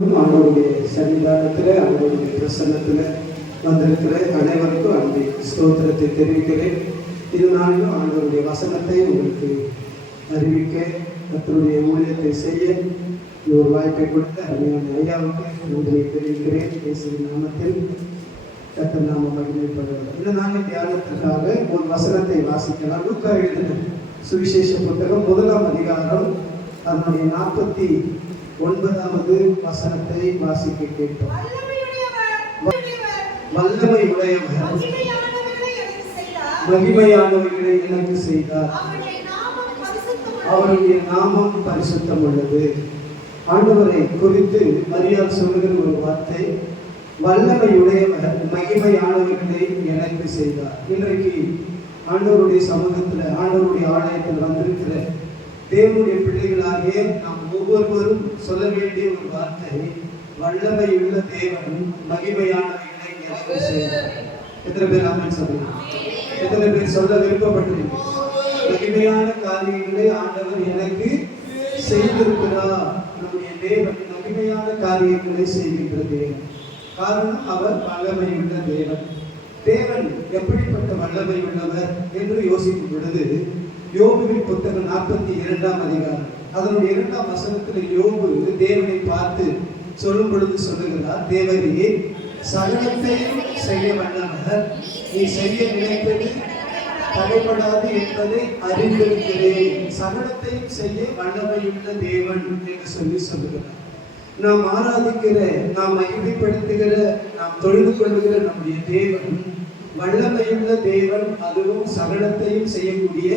அவருடைய சன்னிதானத்தில் அவருடைய பிரசன்னத்தில் வந்திருக்கிற அனைவருக்கும் அன்பை ஸ்தோத்திரத்தை தெரிவிக்கிறேன். இது நாளிலும் ஆண்டவருடைய வசனத்தை உங்களுக்கு அறிவிக்க கர்த்தருடைய ஊழியத்தை செய்ய ஒரு வாய்ப்பை கொடுத்த அருமையான ஐயாவுக்கு நன்றியை தெரிவிக்கிறேன். இயேசுவின் நாமத்தில் கர்த்தர் நாம மகிமைப்படுவார். இந்த நாளின் தியானத்திற்காக ஒரு வசனத்தை வாசிக்கலாம். லூக்கா எழுதின சுவிசேஷ புத்தகம் 1ஆம் அதிகாரம் அதனுடைய 49வது வசனத்தை வாசிக்க கேட்டோம். வல்லமை உடையவர் மகிமையானவர்களை எனக்கு செய்தார், அவருடைய நாமம் பரிசுத்தம் உள்ளது. ஆண்டவரை குறித்து மரியாள் சொல்லுகிற ஒரு வார்த்தை, வல்லமை உடையவர் மகிமையானவர்களை எனக்கு செய்தார். இன்றைக்கு ஆண்டவருடைய சமூகத்தில் ஆண்டவருடைய ஆலயத்தில் வந்திருக்கிற தேவனுடைய பிள்ளைகளாகிய நாம் ஒவ்வொருவரும் சொல்ல வேண்டிய ஒரு வார்த்தை, வல்லமை உள்ள தேவன் மகிமையானவர்களை எனக்கு செய்தார். எத்தனை பேர் ஆமென் சொல்லுங்க? எத்தனை பேர் சொல்ல விருப்பப்பட்டிருக்கீங்க? மகிமையான காரியங்களை ஆண்டவர் எனக்கு செய்திருக்கிறார். நம்முடைய தேவன் மகிமையான காரியங்களை செய்கின்ற தேவன். காரணம், அவர் வல்லமை உள்ள தேவன். தேவன் எப்படிப்பட்ட வல்லமை உள்ளவர் என்று யோசிக்கும் பொழுது யோபுவின் புத்தகம் 42ஆம் அதிகாரம் அதனுடைய 2ஆம் வசனத்தில் யோபு தேவனை பார்த்து சொல்லும் பொழுது சொல்லுகிறார், தேவரே சகலத்தையும் செய்ய வல்லவர், நீ செய்ய நினைப்பது தடைபடாது என்பதை அறிந்திருக்கிறேன். சகலத்தையும் செய்ய வல்லமையுள்ள தேவன் என்று சொல்லுகிறார். நாம் ஆராதிக்கிற, நாம் மகிமைப்படுத்துகிற, நாம் தொழுது கொள்ளுகிற நம்முடைய தேவன் வல்லமையுள்ள தேவன். அதுவும் சகலத்தையும் செய்யக்கூடிய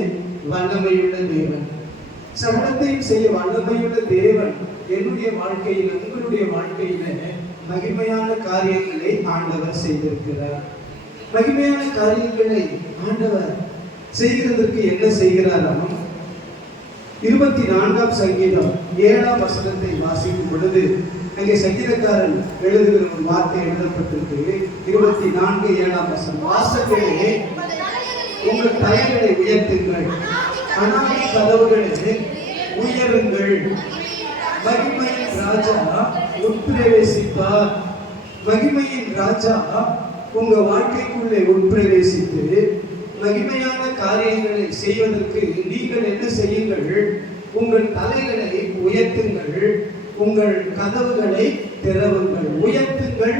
வல்லமையுள்ள தேவன். சகலத்தையும் செய்ய வல்லமையுள்ள தேவன் என்னுடைய வாழ்க்கையில, உங்களுடைய வாழ்க்கையில மகிமையான காரியங்களை ஆண்டவர் செய்திருக்கிறார். மகிமையான காரியங்களை ஆண்டவர் செய்கிறதற்கு என்ன செய்கிறாராம்? 24ஆம் சங்கீதம் 7ஆம் வசனத்தை வாசிக்கும் பொழுது அங்கே சங்கீதக்காரன் எழுதுகிற ஒரு வார்த்தை எழுதப்பட்டிருக்கு. 24:7ஆம் வசனம், வாசல்களே உங்கள் தலைகளை உயர்த்துங்கள், அநாதி கதவுகளே உயருங்கள், மகிமையின் ராஜா உட்பிரவேசிப்பார். மகிமையின் ராஜா உங்க வாழ்க்கைக்குள்ளே உட்பிரவேசித்து மகிமையான காரியங்களை செய்வதற்கு நீங்கள் என்ன செய்யுங்கள்? உங்கள் தலைகளை உயர்த்துங்கள், உங்கள் கதவுகளை திறவுங்கள். உயர்த்துங்கள்,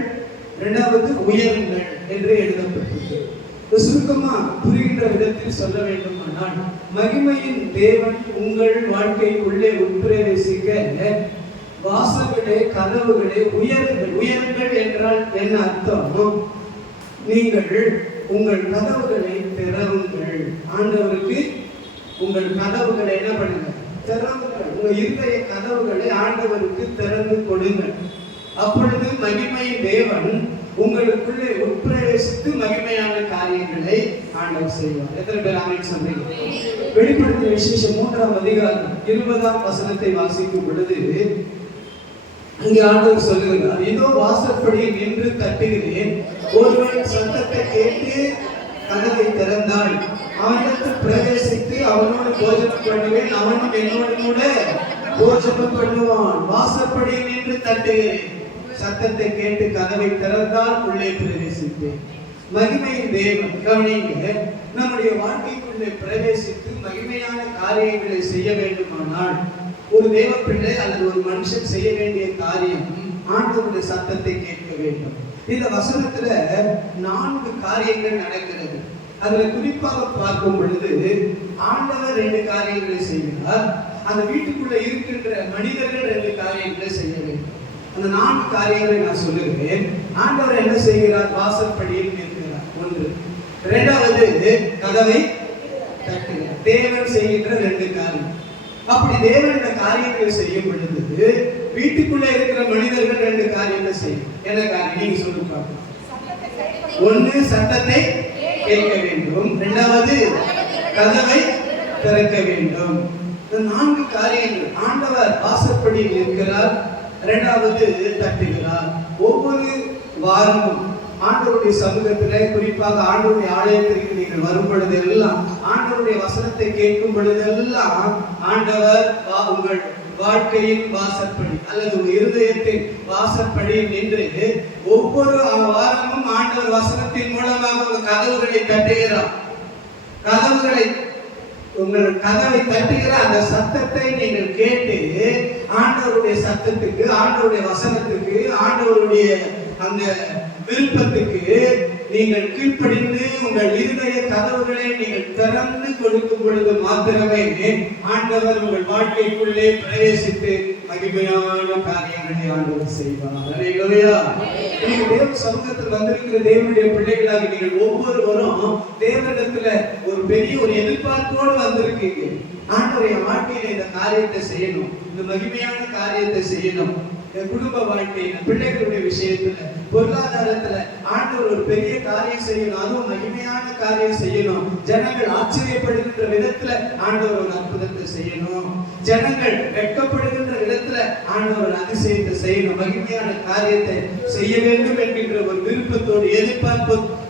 இரண்டாவது உயருங்கள் என்று எழுதப்பட்டிருக்கு. சுருக்கமா புரிகின்ற விதத்தில் சொல்ல வேண்டுமானால், மகிமையின் தேவன் உங்கள் வாழ்க்கைக்குள்ளே உட்பிரவேசிக்க வாசல்களே கதவுகளே உயருங்கள். உயருங்கள் என்றால் என்ன அர்த்தம்? நீங்கள் உங்கள் கதவுகளை திறவுங்கள். ஆண்டவருக்கு உங்கள் கதவுகளை என்ன பண்ணுங்க? திறவுங்கள். உங்கள் இருதய கதவுகளை ஆண்டவருக்கு திறந்து கொடுங்கள். அப்பொழுது மகிமையின் தேவன் உங்களுக்குள்ளே உட்பிரவேசித்து மகிமையான காரியங்களை ஆண்டவர் செய்வார். எத்தனை பேர் ஆமென் சொல்றீங்க? வெளிப்படுத்தின விசேஷம் 3ஆம் அதிகாரம் 20ஆம் வசனத்தை வாசிக்கும் பொழுது அங்கே ஆண்டவர் சொல்லுகிறார், இதோ வாசற்படியில் நின்று தட்டுகிறேன், ஒருவன் சத்தத்தை கேட்டு கதவை திறந்தால் அவனிடத்தில் பிரவேசித்து அவனோடு போஜனம் பண்ணுவேன், அவனும் என்னோடு கூட போஜனம் பண்ணுவான். வாசற்படியில் நின்று தட்டுகிறேன், சத்தத்தை கேட்டு கதவை திறந்தால் உள்ளே பிரவேசிப்பேன். மகிமையின் தேவன், கவனிங்க, நம்முடைய வாழ்க்கைக்குள்ளே பிரவேசித்து மகிமையான காரியங்களை செய்ய வேண்டுமானால் ஒரு தேவ பிள்ளை அல்லது ஒரு மனுஷன் செய்ய வேண்டிய காரியம் ஆண்டவருடைய சத்தத்தை கேட்க வேண்டும். இந்த வசனத்துல 4 காரியங்கள் நடக்கிறது. அதுல குறிப்பாக பார்க்கும் பொழுது ஆண்டவர் 2 காரியங்களை செய்கிறார். அந்த வீட்டுக்குள்ள இருக்கின்ற மனிதர்கள் 2 காரியங்களை செய்ய வேண்டும். அந்த 4 காரியங்களை நான் சொல்லுகிறேன். ஆண்டவர் என்ன செய்கிறார்? வாசற்படியில் நிற்கிறார், ஒன்று. இரண்டாவது, கதவை தட்டுகிறார். தேவன் செய்கின்ற 2 காரியம். அப்படி தேவன் இந்த காரியங்களை செய்யும் பொழுது வீட்டுக்குள்ள இருக்கிற மனிதர்கள் 2 காரியங்களை செய்யும். என்ன காரியம்? நீங்க சொல்லுங்க பார்க்கலாம். ஒன்று, சத்தத்தை கேட்க வேண்டும். இரண்டாவது, கதவை திறக்க வேண்டும். இந்த 4 காரியங்கள். ஆண்டவர் வாசற்படியில் இருக்கிறார், இரண்டாவது தட்டுகிறார். ஒவ்வொரு வாரமும் ஆண்டவருடைய சமூகத்திலே, குறிப்பாக ஆண்டவருடைய ஆலயத்திற்கு நீங்கள் வரும் பொழுது எல்லாம், ஆண்டவருடைய வசனத்தை கேட்கும் பொழுது எல்லாம், ஆண்டவர் உங்கள் வாழ்க்கையின் வாசற்படி அல்லது இருதயத்தின் வாசற்படி நின்று ஒவ்வொரு வாரமும் ஆண்டவர் வசனத்தின் மூலமாக உங்கள் கதவுகளை தட்டுகிறார். உங்கள் கதவை தட்டுகிற அந்த சத்தத்தை நீங்கள் கேட்டு ஆண்டவருடைய சத்தத்துக்கு, ஆண்டவருடைய வசனத்துக்கு, ஆண்டவருடைய அந்த விருப்பத்துக்கு நீங்கள் கீழ்ப்படிந்து உங்கள் இருதய கதவுகளை நீங்கள் திறந்து கொடுக்கும் பொழுது மாத்திரமே ஆண்டவர் உங்கள் வாழ்க்கைக்குள்ளே பிரவேசித்து மகிமையான காரியங்களை ஆண்டவர் செய்வார். அல்லேலூயா. நீங்கள் தேவ சமூகத்தில் வந்திருக்கிற தேவனுடைய பிள்ளைகளாக நீங்கள் ஒவ்வொருவரும் தேவனிடத்துல ஒரு பெரிய ஒரு எதிர்பார்ப்போடு வந்திருக்கீங்க. ஆண்டவருடைய வாழ்க்கையில இந்த காரியத்தை செய்யணும், இந்த மகிமையான காரியத்தை செய்யணும். குடும்ப வாழ்க்கையில, பிள்ளைகளுடைய விஷயத்துல, பொருளாதாரத்துல ஆண்டவர் ஒரு பெரிய காரியம் செய்யணும், அதுவும் மகிமையான காரியம் செய்யணும். ஜனங்கள் ஆச்சரியப்படுகின்ற விதத்துல ஆண்டவர் ஒரு அற்புதத்தை செய்யணும். ஜனங்கள் வெட்கப்படுகின்ற விதத்துல ஆண்டவர் ஒரு அதிசயத்தை செய்யணும். மகிமையான காரியத்தை செய்ய வேண்டும் என்கின்ற ஒரு விருப்பத்தோடு,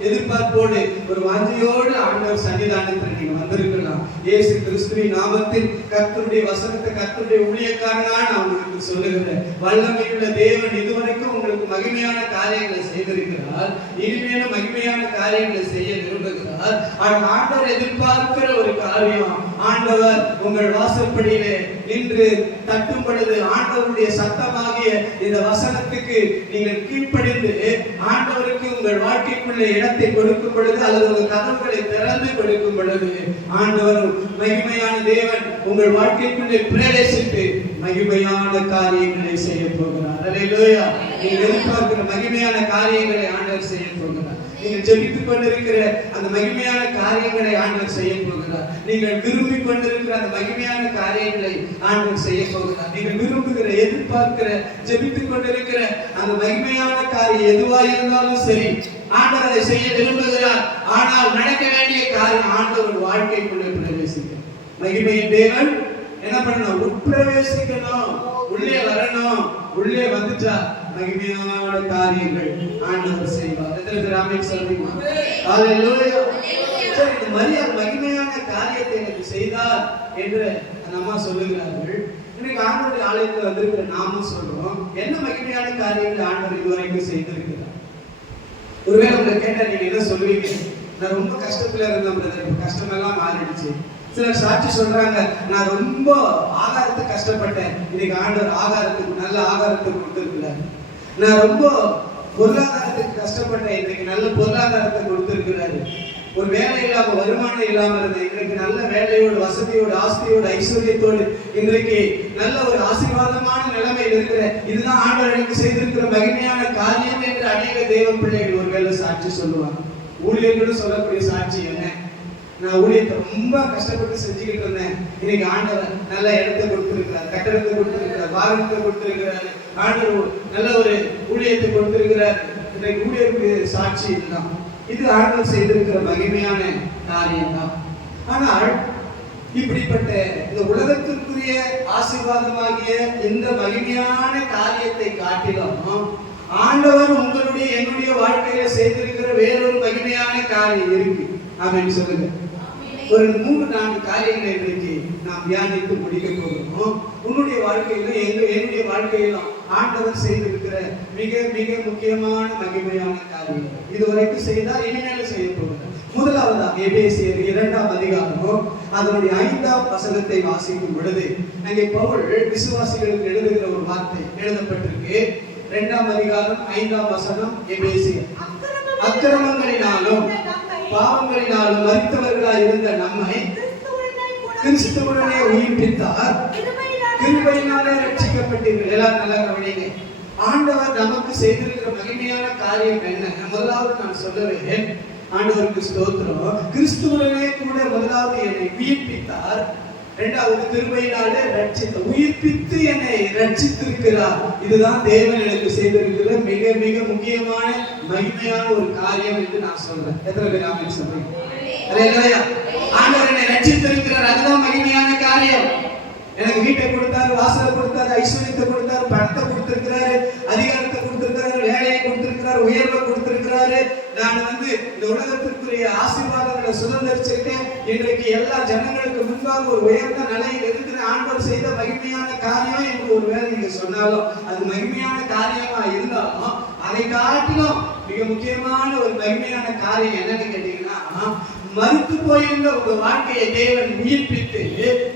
எதிர்பார்ப்போடு, ஒரு வாஞ்சையோடு ஆண்டவர் சன்னிதானத்தில் நீங்க வந்திருக்கலாம். இயேசு கிறிஸ்துவின் நாமத்தில் கர்த்தருடைய வசனத்தை, கர்த்தருடைய ஊழியக்காரனா நான் உங்களுக்கு சொல்லுகிறேன். வல்லமையுள்ள தேவன் இதுவரைக்கும் உங்களுக்கு மகிமையான காரியங்களை செய்திருக்கிறார். இனிமேலும் மகிமையான காரியங்களை செய்ய விரும்புகிறார். ஆனால் ஆண்டவர் எதிர்பார்க்கிற ஒரு காரியம், ஆண்டவர் உங்கள் வாசற்படியிலே நின்று தட்டும் பொழுது ஆண்டவருடைய சத்தமாகிய இந்த வசனத்துக்கு நீங்கள் கீழ்ப்படிந்து ஆண்டவருக்கு உங்கள் வாழ்க்கைக்குள்ளே இடத்தை கொடுக்கும் பொழுது, அல்லது உங்கள் கதவுகளை திறந்து கொடுக்கும் பொழுது ஆண்டவர் மகிமையான தேவன் உங்கள் வாழ்க்கைக்குள்ளே பிரவேசித்து மகிமையான காரியங்களை செய்ய போகிறார். அல்லேலூயா. நீங்கள் எதிர்பார்க்கிற மகிமையான காரியங்களை ஆண்டவர் செய்ய போகிறார். நீங்கள் ஜெபித்துக் கொண்டிருக்கிற அந்த மகிமையான காரியங்களை ஆண்டவர் செய்ய போகிறார். நீங்கள் விரும்பிக் கொண்டிருக்கிற அந்த மகிமையான காரியங்களை ஆண்டவர் செய்ய போகிறார். நீங்கள் விரும்புகிற, எதிர்பார்க்கிற, ஜெபித்துக் கொண்டிருக்கிற அந்த மகிமையான காரியம் எதுவாக இருந்தாலும் சரி, ஆண்டவர் அதை செய்ய விரும்புகிறார். ஆனால் நடக்க வேண்டிய காரியம் ஆண்டவர் வாழ்க்கைக்குள்ளே பிரவேசிக்க. மகிமையின் தேவன் என்ன பண்ணணும்? உட்பிரவேசிக்கணும், உள்ளே வரணும். உள்ளே வந்துட்டா மகிமையான காரியங்கள் ஆண்டவர் செய்வார். எத்தனை பேர் ஆமென் சொல்றீங்க? ஹalleluya. சரி, இந்த மரியாள் மகிமையான காரியத்தை எனக்கு செய்தார் என்று அந்த அம்மா சொல்லுகிறார்கள். இன்னைக்கு ஆண்டவருடைய ஆலயத்தில் வந்திருக்கிற நாமும் சொல்றோம், என்ன மகிமையான காரியங்களை ஆண்டவர் இதுவரைக்கும் செய்திருக்கிறார். ஒருவேளை உங்களை கேட்டா நீங்க என்ன சொல்லுவீங்க? நான் ரொம்ப கஷ்டத்துல இருந்தேன் பிரதர், கஷ்டமெல்லாம் மாறிடுச்சு. சிலர் சாட்சி சொல்றாங்க, நான் ரொம்ப ஆகாரத்துக்கு கஷ்டப்பட்டேன், இன்னைக்கு ஆண்டவர் ஆகாரத்துக்கு, நல்ல ஆகாரத்துக்கு கொடுத்திருக்கிறார். நான் ரொம்ப பொருளாதாரத்துக்கு கஷ்டப்பட்டேன், இன்னைக்கு நல்ல பொருளாதாரத்தை கொடுத்திருக்கிறாரு. ஒரு வேலை இல்லாம, வருமானம் இல்லாம இருந்தேன், இன்றைக்கு நல்ல வேலையோடு, வசதியோடு, ஆஸ்தியோடு, ஐஸ்வர்யத்தோடு இன்றைக்கு நல்ல ஒரு ஆசீர்வாதமான நிலைமையில் இருக்கிற, இதுதான் ஆண்டவர் எனக்கு செய்திருக்கிற மகிமையான காரியம் என்று அநேக தேவ பிள்ளைகள் ஒருவேளை சாட்சி சொல்லுவாங்க. ஊழியர்களும் சொல்லக்கூடிய சாட்சி என்ன? நான் ஊழியத்தை ரொம்ப கஷ்டப்பட்டு செஞ்சுக்கிட்டு இருந்தேன், இன்னைக்கு ஆண்டவர் நல்ல இடத்தை கொடுத்திருக்கிறார், கட்டடத்தை கொடுத்திருக்கிறார், வாகனத்தை கொடுத்திருக்கிறார், ஆண்டவர் நல்ல ஒரு ஊழியத்தை கொடுத்திருக்கிறார். இன்றைக்கு ஊழியருக்கு சாட்சி இதுதான். இது ஆண்டவர் செய்திருக்கிற மகிமையான காரியம் தான். ஆனால் இப்படிப்பட்ட இந்த உலகத்திற்குரிய ஆசீர்வாதமாகிய இந்த மகிமையான காரியத்தை காட்டிலும் ஆண்டவர் உங்களுடைய, என்னுடைய வாழ்க்கையில செய்திருக்கிற வேறொரு மகிமையான காரியம் இருக்கு. ஆமென் சொல்லுங்க. ஒரு 3-4 காரியங்களை இன்றைக்கு நாம் தியானித்து முடிக்க போகிறோம். உன்னுடைய வாழ்க்கையிலும் என்னுடைய வாழ்க்கையிலும் ஆண்டவர் செய்திருக்கிற மிக மிக முக்கியமான மகிமையான காரியம் இதுவரைக்கும் செய்தால் இனிமேல் செய்ய போகிறார். முதலாவதாக எபேசியர் 2ஆம் அதிகாரம் அதனுடைய 5ஆம் வசனத்தை வாசிக்கும் பொழுது அங்கே பவுல் விசுவாசிகளுக்கு எழுதுகிற ஒரு வார்த்தை எழுதப்பட்டிருக்கு. 2ஆம் அதிகாரம் 5ஆம் வசனம். எபேசியர், அக்கிரமங்களினாலும் பாவங்களினாலும் மரித்தவர்களாய் இருந்த நம்மை கிறிஸ்துவுடனே உயிர்ப்பித்தார், கிருபையினாலே ரட்சிக்கப்பட்டீர்கள். எல்லாரும் நல்லா கவனிங்க. ஆண்டவர் நமக்கு செய்திருக்கிற மகிமையான காரியம் என்ன? முதலாவது நான் சொல்லுவேன், ஆண்டவருக்கு ஸ்தோத்திரம். கிறிஸ்துவுடனே கூட முதலாவது என்னை உயிர்ப்பித்தார், இரண்டாவது கிருபையினாலே ரட்சித்தார். உயிர்ப்பித்து என்னை ரட்சித்திருக்கிறார். இதுதான் தேவன் எனக்கு செய்திருக்கிற மிக மிக முக்கியமான மகிமையான ஒரு காரியம் என்று நான் சொல்றேன். எத்தனை பேர் ஆமென் சொல்றீங்க? அல்லேலூயா. ஆண்டவர் என்னை ரட்சித்திருக்கிறார், அதுதான் மகிமையான காரியம். எனக்கு வீட்டை கொடுத்தாரு, வாசலை கொடுத்தாரு, ஐஸ்வர்யத்தை கொடுத்தாரு, பணத்தை கொடுத்திருக்கிறாரு, அதிகாரத்தை கொடுத்திருக்கிறாரு, வேலையை கொடுத்திருக்கிறாரு, உயர்வை கொடுத்திருக்கிறாரு. நான் இந்த உலகத்திற்குரிய ஆசீர்வாதங்களை சுதந்திரிச்சிருக்கேன். இன்றைக்கு எல்லா ஜனங்களுக்கு முன்பு முன்பாக ஒரு உயர்ந்த நிலையில் இருக்கிற ஆண்டவர் செய்த மகிமையான காரியம் என்று ஒருவேளை நீங்க சொன்னாலும் அது மகிமையான காரியமா இருந்தாலும் அதை காட்டிலும் மிக முக்கியமான ஒரு மகிமையான காரியம் என்னன்னு கேட்டீங்கன்னா, மறுத்து போயிருந்த உங்க வாழ்க்கையை தேவன் உயிர்ப்பித்து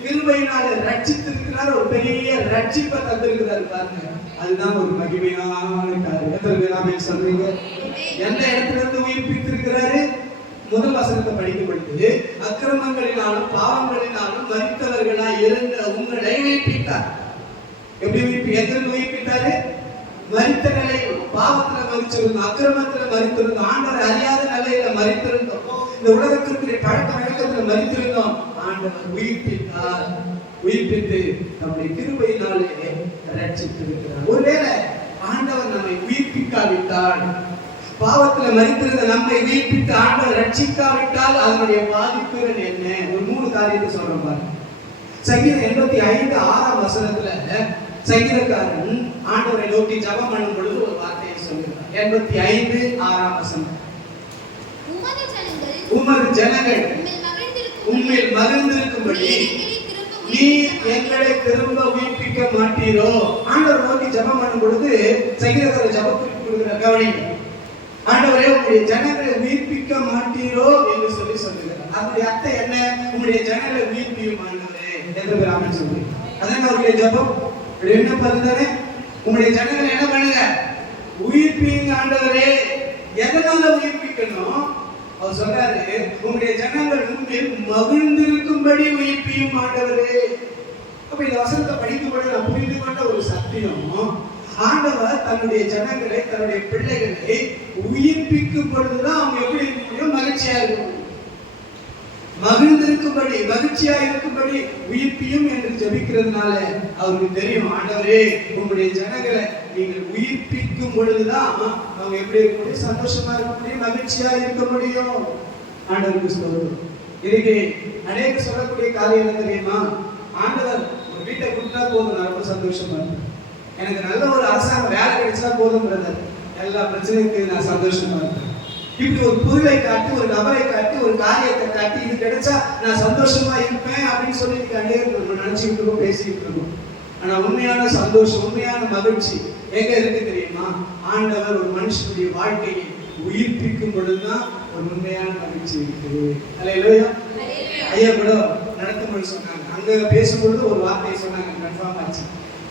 கிருபையினால ரட்சித்திருக்கிறார். ஒரு பெரிய ரட்சிப்பை தந்திருக்கிறார் பாருங்க. அதுதான் ஒரு மகிமையான காரியம். சொல்றீங்க எந்த இடத்துல இருந்து உயிர்ப்பித்திருக்கிறாரு? முதல் வசனத்தை படிக்கும் பொழுது, அக்கிரமங்களினாலும் பாவங்களினாலும் மரித்தவர்களாய் இருந்த உங்களை உயிர்ப்பித்தார். எப்படி எங்கிருந்து உயிர்ப்பித்தாரு? மரித்த நிலை, பாவத்துல மரிச்சிருந்தோம், அக்கிரமத்துல மரித்திருந்தோம், ஆண்டவர் அறியாத நிலையில மரித்திருந்தோம், இந்த உலகத்திற்கு பழக்க வழக்கத்துல மரித்திருந்தோம். ஆண்டவர் உயிர்ப்பித்தார். உயிர்ப்பித்து நம்முடைய கிருபையினாலே ரட்சித்திருக்கிறார். ஒருவேளை ஆண்டவர் நம்மை உயிர்ப்பிக்காவிட்டால், பாவத்துல மரித்திருந்த நம்மை உயிர்ப்பித்து ஆண்டவர் ரட்சிக்காவிட்டால் அதனுடைய பாதிப்புகள் என்ன? ஒரு 3 காரியத்தை சொல்றோம் பாருங்க. சங்கீதம் 85:6 வசனத்துல சங்கீதக்காரன் ஆண்டவரை நோக்கி ஜெபம் பண்ணும் பொழுது ஒரு வார்த்தையை சொல்கிறார். 85:6 வசனம். உமது ஜனங்கள் உம்மில் மகிழ்ந்திருக்கும்படி நீர் எங்களை திரும்ப உயிர்ப்பிக்க மாட்டீரோ? ஆண்டவர் நோக்கி ஜெபம் பண்ணும் பொழுது சங்கீதக்காரர் ஜெபத்துக்கு கொடுக்கிற கவனிங்க. ஆண்டவரே, உங்களுடைய ஜனங்களை உயிர்ப்பிக்க மாட்டீரோ என்று சொல்லுகிறார். அதனுடைய அர்த்தம் என்ன? உங்களுடைய ஜனங்களை உயிர்ப்பியும் ஆண்டவரே என்று ராமன் சொல்லுங்க. அதான் அவருடைய ஜெபம். என்ன பண்ணுதானே? உங்களுடைய ஜனங்களை என்ன பண்ணுங்க? உயிர்ப்பிங்க ஆண்டவரே. எதனால உயிர்ப்பிக்கணும்? அவர் சொல்றாரு, உங்களுடைய ஜனங்கள் உண்மையில் மகிழ்ந்திருக்கும்படி உயிர்ப்பியும் ஆண்டவரே. அப்ப இந்த வசனத்தை படிக்கும்போது நான் புரிந்து கொண்ட ஒரு சத்தியம், ஆண்டவர் தன்னுடைய ஜனங்களை, தன்னுடைய பிள்ளைகளை உயிர்ப்பிக்கும் பொழுதுதான் அவங்க எப்படி இருக்க முடியும்? மகிழ்ச்சியா இருக்க முடியும். மகிழ்ந்திருக்கும்படி, மகிழ்ச்சியா இருக்கும்படி உயிர்ப்பியும் என்று ஜெபிக்கிறதுனால அவருக்கு தெரியும், ஆண்டவரே உங்களுடைய ஜனங்களை நீங்கள் உயிர்ப்பிக்கும் பொழுதுதான் அவங்க எப்படி இருக்க முடியும்? சந்தோஷமா இருக்க முடியும், மகிழ்ச்சியா இருக்க முடியும். ஆண்டவருக்கு ஸ்தோத்திரம். இதுக்கு அநேக சொல்லக்கூடிய காரியம் என்ன தெரியுமா? ஆண்டவர் ஒரு வீட்டை கொடுத்தா போதும், நான் ரொம்ப சந்தோஷமா இருப்பேன். எனக்கு நல்ல ஒரு அரசாங்க வேலை கிடைச்சா போதும் பிரதர், எல்லா பிரச்சனைக்கும் நான் சந்தோஷமா இருப்பேன். இப்படி ஒரு பொருளை காட்டி, ஒரு நபரை காட்டி, ஒரு காரியத்தை காட்டி, இது கிடைச்சா நான் சந்தோஷமா இருப்பேன் அப்படின்னு சொல்லி அநேகர் நினைச்சுக்கிட்டு இருக்கோம், பேசிக்கிட்டு இருக்கோம். ஆனா உண்மையான சந்தோஷம், உண்மையான மகிழ்ச்சி எங்க இருக்கு தெரியுமா? ஆண்டவர் ஒரு மனுஷனுடைய வாழ்க்கையை உயிர்ப்பிக்கும் பொழுதுதான் ஒரு உண்மையான மகிழ்ச்சி இருக்கு. அல்லேலூயா. ஐயா கூட நடத்தும்போது சொன்னாங்க, அங்க பேசும்பொழுது ஒரு வார்த்தையை சொன்னாங்க, கன்ஃபார்ம் ஆச்சு.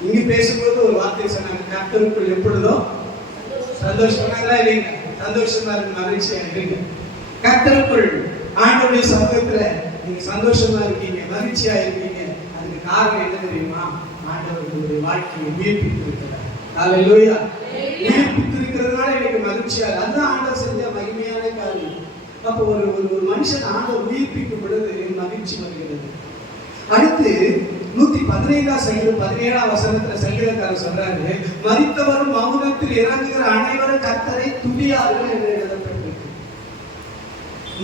இங்க பேசும்போது ஒரு வார்த்தையை சொன்னாங்க, கர்த்தருக்குள் எப்பொழுதும் சந்தோஷம். சொன்னாங்களா இல்லைங்க? சந்தோஷமா இருக்கு, மகிழ்ச்சியா இருக்கீங்க. கர்த்தருக்குள் ஆண்டவருடைய சமூகத்துல நீங்க சந்தோஷமா இருக்கீங்க, மகிழ்ச்சியா இருக்கீங்க. அதுக்கு காரணம் என்ன தெரியுமா? ஆண்டவர் உங்களுடைய வாழ்க்கையை உயிர்ப்பித்திருக்கிறார். அல்லேலூயா. உயிர்ப்பித்திருக்கிறதுனால எனக்கு மகிழ்ச்சியா. அதுதான் ஆண்டவர் செஞ்ச மகிமையான காரியம். அப்போ ஒரு மனுஷன் ஆண்டவர் உயிர்ப்பிக்கும் பொழுது மகிழ்ச்சி வருகிறது. அடுத்து 115 சங்கீதம் 17 வசனத்துல சங்கீதக்காரர் சொல்றாரு, மரித்தவரும் மௌனத்தில் இறங்குகிற அனைவரும் கர்த்தரை துதியார்கள் என்று எழுதப்பட்டிருக்கு.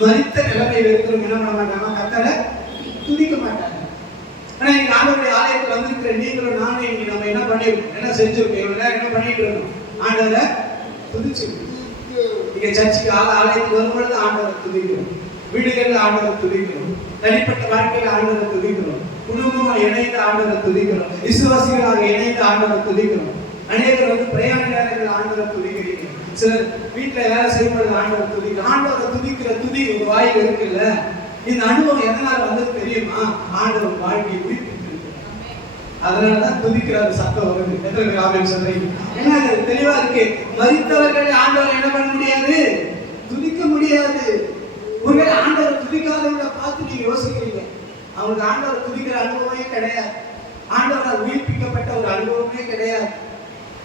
மரித்த நிலைமையில் இருக்கிறவங்க என்ன பண்ண மாட்டாங்க? கர்த்தரை துதிக்க மாட்டாங்க. ஆனா இன்னைக்கு ஆண்டவருடைய ஆலயத்தில் வந்திருக்கிற நீங்களும் நானும் இன்னைக்கு நம்ம என்ன பண்ணிருக்கோம்? என்ன செஞ்சிருக்கோம்? இவ்வளவு நேரம் என்ன பண்ணிட்டு இருக்கோம்? ஆண்டவரை துதிச்சிருக்கோம். நீங்க சர்ச்சுக்கு ஆலயத்துக்கு வரும்பொழுது ஆண்டவரை துதிக்கிறோம், வீடுகளில் ஆண்டவரை துதிக்கிறோம், தனிப்பட்ட வாழ்க்கையில் ஆண்டவரை துதிக்கிறோம், குடும்பமா இணைந்து ஆண்டவரை துதிக்கிறோம், விசுவாசிகளாக இணைந்து ஆண்டவரை துதிக்கிறோம். அநேகர் பிரயாண நேரங்கள் ஆண்டவரை துதிக்கிறீங்க, சிலர் வீட்டுல வேலை செய்யும்போது ஆண்டவரை துதிக்கிறோம். ஆண்டவரை துதிக்கிற துதி உங்க வாயில் இருக்குல்ல, இந்த அனுபவம் எதனால வந்தது தெரியுமா? ஆண்டவர் வாழ்க்கையை உயிர்ப்பித்திருக்கிறார். அதனாலதான் துதிக்கிறார் சத்தம் வருது. எத்தனை பேர் ஆமென் சொல்றீங்க? ஏன்னா அது தெளிவா இருக்கு. மரித்தவர்களை ஆண்டவர் என்ன பண்ண முடியாது? துதிக்க முடியாது. ஒருவேளை ஆண்டவர் துதிக்காதவங்களை பார்த்து நீங்க யோசிக்கிறீங்க, அவங்களுக்கு ஆண்டவர் துதிக்கிற அனுபவமே கிடையாது, ஆண்டவரால் உயிர்ப்பிக்கப்பட்ட ஒரு அனுபவமே கிடையாது.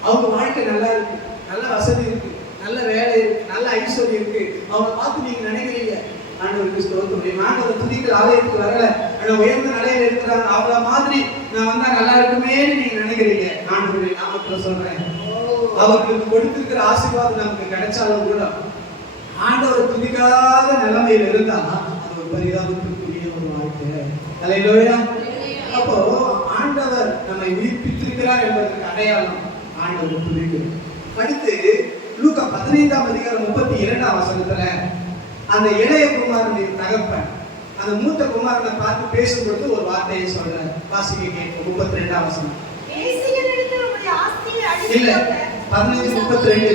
அவங்க வாழ்க்கை நல்லா இருக்கு, நல்ல வசதி இருக்கு, நல்ல வேலை இருக்கு, நல்ல ஐஸ்வர்யம் இருக்கு. அவங்க பார்த்து நீங்க நினைக்கிறீங்க, ஆண்டவருக்கு ஸ்தோத்திரம், ஆண்டவர் துதிக்கிற ஆலயத்துக்கு வரல, ஆனா உயர்ந்த நிலையில இருக்கிறாங்க, அவங்கள மாதிரி நான் வந்தா நல்லா இருக்குமேன்னு நீங்க நினைக்கிறீங்க. ஆண்டவருடைய நாமத்துல சொல்றேன், அவர்களுக்கு கொடுத்திருக்கிற ஆசீர்வாதம் நமக்கு கிடைச்சாலும் கூட ஆண்டவர் துதிக்காத நிலைமையில இருந்தா அது ஒரு பரிதாபத்துக்குரிய ஒரு வாழ்க்கை. அல்லேலூயா. அப்போ ஆண்டவர் நம்மை உயிர்ப்பித்திருக்கிறார் என்பதற்கு அடையாளம் ஆண்டவர் துதிக்கிறார். அடுத்து லூக்கா 15 அதிகாரம் 32 வசனத்துல அந்த இளைய குமாரனுடைய தகப்பன் அந்த மூத்த குமாரனை பார்த்து பேசும்பொழுது ஒரு வார்த்தையை சொல்றாரு. வாசிக்க கேட்கும் 32ஆம் வசனம். இல்ல 15:32.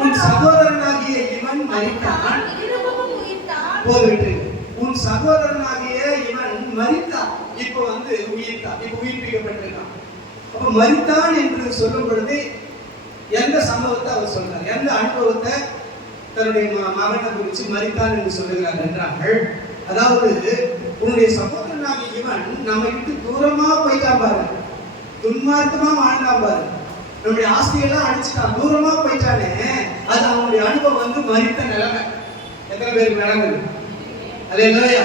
உன் சகோதரனாகிய இவன் மரித்தான். போதுவிட்டு உன் சகோதரனாகிய இவன் மரித்தான். இப்போ உயிர்த்தான். இப்போ உயிர்ப்பிக்கப்பட்டிருக்கான். அப்ப மரித்தான் என்று சொல்லும் பொழுது எந்த சம்பவத்தை அவர் சொல்றார், எந்த அனுபவத்தை தன்னுடைய மகனை குறித்து மரித்தான் என்று சொல்லுகிறார் என்றார்கள். அதாவது உன்னுடைய சகோதரனாகிய இவன் நம்மை விட்டு தூரமா போயிட்டான் பாரு, துன்மார்க்கமா வாழ்ந்தான் பாரு, நம்முடைய ஆஸ்தியெல்லாம் அடிச்சுட்டான், தூரமா போயிட்டானே. அது அவனுடைய அனுபவம் மரித்த நிலைமை. எத்தனை பேருக்கு நடந்தது? அல்லேலூயா.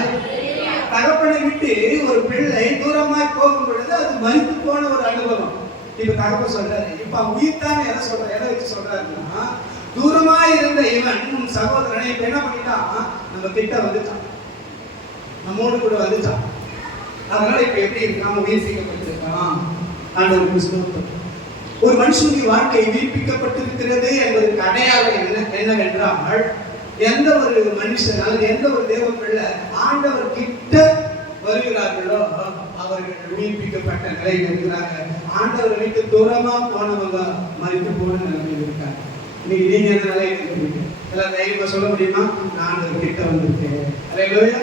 தகப்பனை விட்டு ஒரு பிள்ளை தூரமாய் போகும் பொழுது அது மரித்து போன ஒரு அனுபவம். இப்ப தகப்பன் சொல்றாரு, இப்ப உயிர்த்தான் எதை சொல்ற, எதை வச்சு சொல்றாருன்னா, தூரமாய் இருந்த இவன் உன் சகோதரனை இப்ப என்ன பண்ணிட்டான், நம்ம கிட்ட வந்துட்டான், நம்மோடு கூட வந்துட்டான். அதனால இப்ப எப்படி இருக்கு, நாம உயிர்ப்பிக்கப்பட்டிருக்கலாம். ஆண்டவருக்கு ஸ்தோத்திரம். ஒரு மனுஷனுடைய வாழ்க்கை உயிர்ப்பிக்கப்பட்டிருக்கிறது என்பதற்கு அடையாளம் என்னவென்றால், எந்த ஒரு மனுஷன் அல்லது எந்த ஒரு தேவ பிள்ளை ஆண்டவர் கிட்ட வருகிறார்களோ அவர்கள் உயிர்ப்பிக்கப்பட்ட நிலையில் இருக்கிறாங்க. ஆண்டவரை விட்டு தூரமா போனவங்க மரித்து போன நிலையில் இருக்காங்க. இன்னைக்கு நீங்க எந்த நிலையில் இருக்கிறீங்க? எல்லாம் தைரியமா சொல்ல முடியுமா? நான் ஆண்டவர் கிட்ட வந்திருக்கேன். அல்லேலூயா.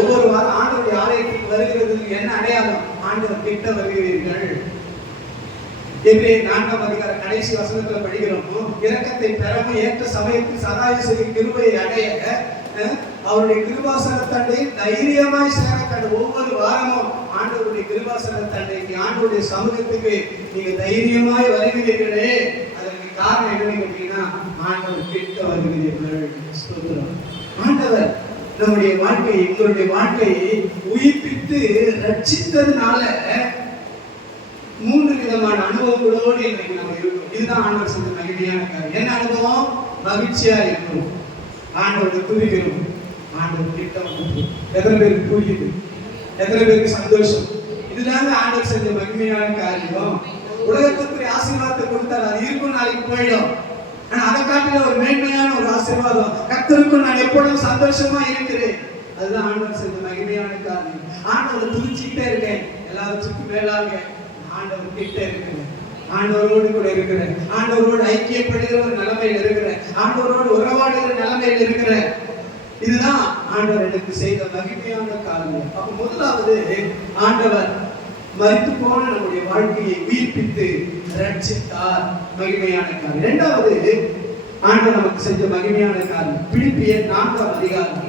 ஒவ்வொரு வாரம் ஆண்டவருடைய ஆலயத்துக்கு வருகிறதுக்கு என்ன அடையாளம்? ஆண்டவர் கிட்ட வருகிறீர்கள். எபிரேய 4ஆம் அதிகார கடைசி வசனத்துல படிக்கிறோம், இரக்கத்தை பெறவும் ஏற்ற சமயத்தில் சகாயம் செய்யும் கிருபையை அடைய அவருடைய கிருபாசன தண்டை தைரியமாய் சேர கண்டு. ஒவ்வொரு வாரமும் ஆண்டவருடைய கிருபாசன தண்டைக்கு, ஆண்டவருடைய சமூகத்துக்கு நீங்க தைரியமாய் வருகிறீர்களே, அதற்கு காரணம் என்னன்னு கேட்டீங்கன்னா, ஆண்டவர் கிட்ட வருகிறீர்கள். ஸ்தோத்திரம். ஆண்டவர் நம்முடைய வாழ்க்கையை, உங்களுடைய வாழ்க்கையை உயிர்ப்பித்து ரட்சித்ததுனால 3 விதமான அனுபவங்களோடு இன்றைக்கு நம்ம இருக்கோம். இதுதான் ஆண்டவர் செஞ்ச மகிழ்ச்சியான காரியம். என்ன அனுபவம்? மகிழ்ச்சியா இருக்கும், ஆண்டவரை துதிக்கிறோம், ஆண்டவர் கிட்ட வந்து. எத்தனை பேருக்கு புரியுது? எத்தனை பேருக்கு சந்தோஷம்? இதுதாங்க ஆண்டவர் செஞ்ச மகிமையான காரியம். உலகத்துக்குரிய ஆசீர்வாதத்தை கொடுத்தாரு, அது இருக்கும், நாளைக்கு போயிடும். ஆனா அதை காட்டில ஒரு மேன்மையான ஒரு ஆசீர்வாதம், கர்த்தருக்கும் நான் எப்பொழுதும் சந்தோஷமா இருக்கிறேன். அதுதான் ஆண்டவர் செஞ்ச மகிமையான காரியம். ஆண்டவரை துதிச்சுக்கிட்டே இருக்கேன். எல்லாவற்றுக்கும் மேலாக ஆண்டவர் கிட்ட இருக்கிறேன், ஆண்டவரோடு கூட இருக்கிறேன், ஆண்டவரோடு ஐக்கியப்படுகிற ஒரு நிலைமையில் இருக்கிறேன், ஆண்டவரோடு உறவாடுகிற நிலைமையில் இருக்கிறேன். இதுதான் ஆண்டவர் எனக்கு செய்த மகிமையான காரியம். அப்ப முதலாவது, ஆண்டவர் மரித்து போன நம்முடைய வாழ்க்கையை உயிர்ப்பித்து ரட்சித்தார், மகிமையான காரியம். இரண்டாவது, ஆண்டவர் நமக்கு செஞ்ச மகிமையான காரியம் பிலிப்பியர் 4ஆம் அதிகாரம்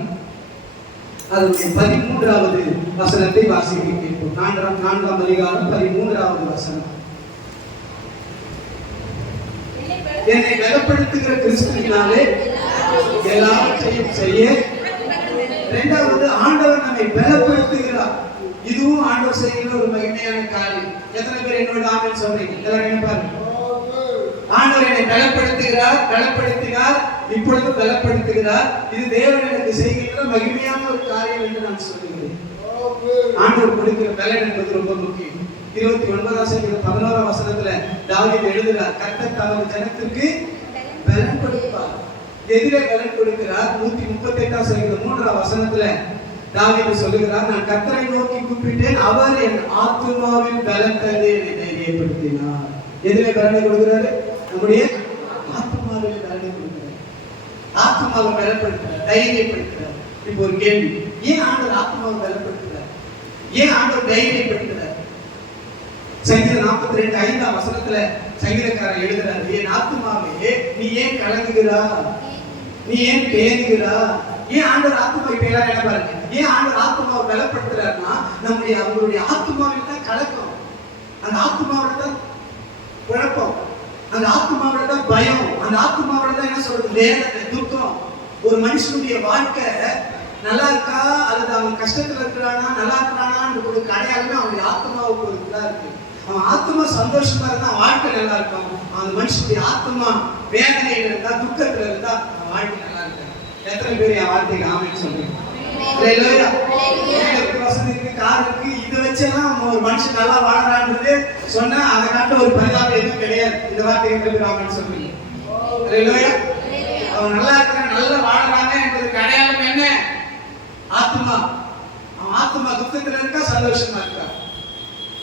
அதனுடைய 13வது வசனத்தை வாசிக்க கேட்போம். 4ஆம் அதிகாரம் 13வது வசனம். என்னை பலப்படுத்துகிற கிறிஸ்துவினாலே எல்லாவற்றையும் செய்ய. இரண்டாவது, ஆண்டவர் நம்மை பலப்படுத்துகிறார். இதுவும் ஆண்டவர் செய்கிற ஒரு மகிமையான காரியம். எத்தனை பேர் என்னோட ஆமென் சொல்றீங்க? எல்லாரும் என்ன பாருங்க. ஆண்டவர் என்னை பலப்படுத்தினார், இப்பொழுது பலப்படுத்துகிறார். இது தேவன் எனக்கு செய்கின்ற மகிமையான ஒரு காரியம் என்று நான் சொல்லுகிறேன். ஆண்டவர் கொடுக்கிற பலன் என்பது ரொம்ப முக்கியம். 29ஆம் வசனத்துல தாவீது எழுதுகிறார், கர்த்தர் தமது ஜனத்திற்கு பலன் கொடுப்பார். எதிரே பலன் கொடுக்கிறார். 138ஆம் வசனத்துல தாவீது சொல்லுகிறார், நான் கர்த்தரை நோக்கி கூப்பிட்டேன், அவர் என் ஆத்துமாவின் பலன் தந்து என்னை தைரியப்படுத்தினார். எதிரே பலனை கொடுக்கிறாரு? நம்முடைய ஆத்துமாவின் பலனை கொடுக்கிறார். ஆத்துமாவை பலப்படுத்துறார், தைரியப்படுத்துறார். இப்போ ஒரு கேள்வி, ஏன் ஆண்டவர் ஆத்துமாவை பலப்படுத்துறார்? ஏன் ஆண்டவர் தைரியப்படுத்துறார்? சங்கீதம் 42:5ஆம் வசனத்துல சங்கீதக்காரர் எழுதுறாரு, என் ஆத்துமாவே நீ ஏன் கலங்குகிறா, நீ ஏன் பேசுகிறா? ஏன் ஆண்டவர் ஆத்துமாவை பேராக என்ன பாருங்க, ஏன் ஆண்டவர் ஆத்துமாவை பலப்படுத்துறாருன்னா, அவங்களுடைய ஆத்துமாவில் தான் கலக்கம், அந்த ஆத்துமாவில் தான் குழப்பம், அந்த ஆத்துமாவில தான் பயம், அந்த ஆத்துமாவில தான் என்ன சொல்றது, வேதனை, துக்கம். ஒரு மனுஷனுடைய வாழ்க்கை நல்லா இருக்கா அல்லது அவன் கஷ்டத்துல இருக்கிறானா நல்லா இருக்கிறானான்னு ஒரு அடையாளமே அவனுடைய ஆத்மாவுக்கு ஒரு இதா இருக்கு. அவன் ஆத்மா சந்தோஷமா இருந்தா வாழ்க்கை நல்லா இருக்கும். அந்த மனுஷனுடைய ஆத்மா வேதனையில இருந்தா, துக்கத்துல இருந்தா அவன் வாழ்க்கை நல்லா இருக்கு. எத்தனை பேர் என் வார்த்தைக்கு ஆமென் சொல்றீங்க? காருக்கு இதை வச்செல்லாம் ஒரு மனுஷன் நல்லா வாழறான்றது சொன்னா அதை காட்ட ஒரு பரிதாபம் எதுவும் கிடையாது. இந்த வார்த்தைக்கு ஆமென் சொல்றீங்க? அவன் நல்லா இருக்கிறான், நல்லா வாழறாங்க என்பதற்கு அடையாளம் என்ன? ஆத்மா, அவன் ஆத்மா துக்கத்துல இருக்கா சந்தோஷமா இருக்கா?